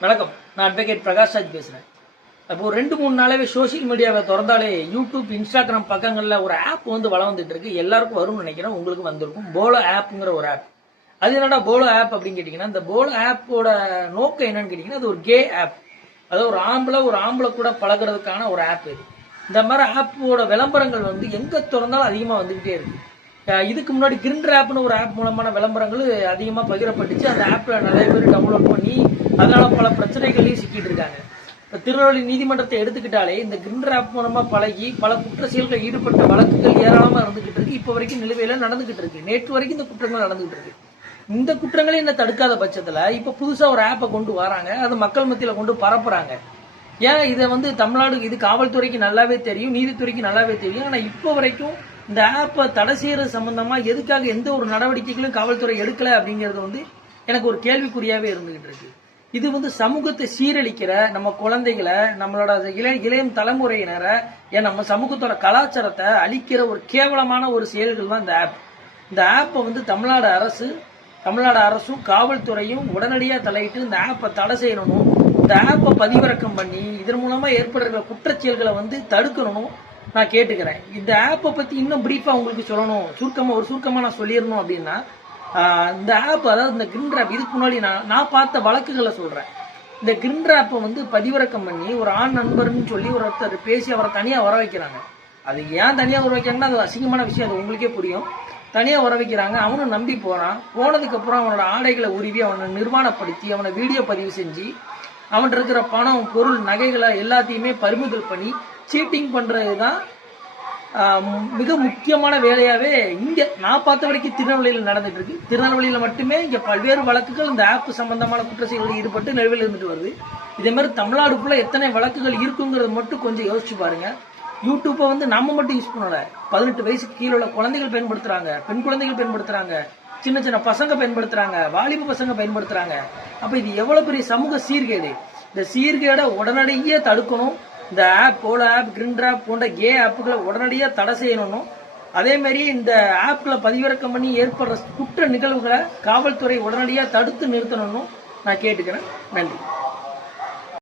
வணக்கம். நான் அட்வொகேட் பிரகாஷ்ராஜ் பேசுறேன். அப்போ ஒரு 2-3 நாளாவே சோசியல் மீடியாவை திறந்தாலே யூடியூப், இன்ஸ்டாகிராம் பக்கங்கள்ல ஒரு ஆப் வந்து வளம் வந்துட்டு இருக்கு. எல்லாருக்கும் வரும்னு நினைக்கிறேன், உங்களுக்கு வந்திருக்கும். போலோ ஆப்ங்கிற ஒரு ஆப். அது என்னடா போலோ ஆப் அப்படின்னு கேட்டீங்கன்னா, இந்த போலோ ஆப்போட நோக்கம் என்னன்னு கேட்டீங்கன்னா, அது ஒரு கே ஆப். அதாவது ஒரு ஆம்பளை கூட பழகிறதுக்கான ஒரு ஆப் இது. இந்த மாதிரி ஆப்போட விளம்பரங்கள் வந்து எங்க திறந்தாலும் அதிகமா வந்துகிட்டே இருக்கு. இதுக்கு முன்னாடி கிரிண்டர் ஆப்னு ஒரு ஆப் மூலமான விளம்பரங்கள் அதிகமா பகிரப்பட்டுச்சு. அந்த ஆப்ல நிறைய பேர் டவுன்லோட் பண்ணி அதனால பல பிரச்சனைகளையும் சிக்கிட்டு இருக்காங்க. இப்ப திருநெல்வேலி நீதிமன்றத்தை எடுத்துக்கிட்டாலே இந்த கிரிண்டர் ஆப் மூலமா பழகி பல குற்ற செயல்கள் ஈடுபட்ட வழக்குகள் ஏராளமா இருந்துகிட்டு இருக்கு. இப்ப வரைக்கும் நிலுவையில நடந்துகிட்டு இருக்கு. நேற்று வரைக்கும் இந்த குற்றங்கள் நடந்துகிட்டு இருக்கு. இந்த குற்றங்களே என்ன தடுக்காத பட்சத்துல இப்ப புதுசா ஒரு ஆப்பை கொண்டு வராங்க. அது மக்கள் மத்தியில கொண்டு பரப்புறாங்க. ஏன் இதை வந்து தமிழ்நாடு இது காவல்துறைக்கு நல்லாவே தெரியும், நீதித்துறைக்கு நல்லாவே தெரியும். ஆனா இப்ப வரைக்கும் இந்த ஆப்பை தடை செய்யறது சம்பந்தமா எதுக்காக எந்த ஒரு நடவடிக்கைகளும் காவல்துறை எடுக்கல அப்படிங்கிறது வந்து எனக்கு ஒரு கேள்விக்குறியாவே இருந்துகிட்டு இருக்கு. இது வந்து சமூகத்தை சீரழிக்கிற நம்ம குழந்தைகளை, நம்மளோட இளையம் தலைமுறையினரை, ஏன் நம்ம சமூகத்தோட கலாச்சாரத்தை அழிக்கிற ஒரு கேவலமான ஒரு செயல்கள் தான் இந்த ஆப். இந்த ஆப்பை வந்து தமிழ்நாடு அரசும் காவல்துறையும் உடனடியாக தலையிட்டு இந்த ஆப்பை தடை செய்யணும். இந்த ஆப்பை பதிவிறக்கம் பண்ணி இதன் மூலமா ஏற்படுற குற்றச்செயல்களை வந்து தடுக்கணும் நான் கேட்டுக்கிறேன். இந்த ஆப்பை பத்தி இன்னும் பிரீஃபா உங்களுக்கு சொல்லணும், சுருக்கமா நான் சொல்லிடணும் அப்படின்னா, இந்த ஆப், அதாவது இந்த கிரிண்டர் ஆப், இதுக்கு முன்னாடி நான் பார்த்த வழக்குகளை சொல்றேன். இந்த கிரிண்டர் ஆப்பை வந்து பதிவிறக்கம் பண்ணி ஒரு ஆண் நண்பர்னு சொல்லி ஒருத்தர் பேசி அவரை தனியா வர வைக்கிறாங்க. அது ஏன் தனியா வர வைக்கிறாங்கன்னா அது அசிங்கமான விஷயம், அது உங்களுக்கே புரியும். தனியா வர வைக்கிறாங்க. அவனும் நம்பி போறான். போனதுக்கு அப்புறம் அவனோட ஆடைகளை உருவி அவனை நிர்மாணப்படுத்தி அவனை வீடியோ பதிவு செஞ்சு அவன்கிட்ட இருக்கிற பணம், பொருள், நகைகளை எல்லாத்தையுமே பறிமுதல் பண்ணி சீட்டிங் பண்றதுதான் மிக முக்கியமான வேலையாவே இங்க நான் பார்த்த வரைக்கும் திருநெல்வேலியில் நடந்துட்டு இருக்கு. திருநெல்வேலியில மட்டுமே இங்க பல்வேறு வழக்குகள் இந்த ஆப் சம்பந்தமான குற்ற செயல்களில் ஈடுபட்டு நிலுவையில் இருந்துட்டு வருது. இதே மாதிரி தமிழ்நாடுக்குள்ள எத்தனை வழக்குகள் இருக்குங்கிறது மட்டும் கொஞ்சம் யோசிச்சு பாருங்க. யூடியூப்பை வந்து நம்ம மட்டும் யூஸ் பண்ணல, 18 வயசுக்கு கீழே உள்ள குழந்தைகள் பயன்படுத்துறாங்க, பெண் குழந்தைகள் பயன்படுத்துறாங்க, சின்ன சின்ன பசங்க பயன்படுத்துறாங்க, வாலிப பசங்க பயன்படுத்துறாங்க. அப்ப இது எவ்வளவு பெரிய சமூக சீர்கேடு. இந்த சீர்கேடை உடனடியே தடுக்கணும். இந்த app, polo app, grinder app போன்ற கே ஆப்புகளை உடனடியாக தடை செய்யணும். அதே மாதிரி இந்த ஆப்களை பதிவிறக்கம் பண்ணி ஏற்படுற குற்ற நிகழ்வுகளை காவல்துறை உடனடியாக தடுத்து நிறுத்தணும்னு நான் கேட்டுக்கிறேன். நன்றி.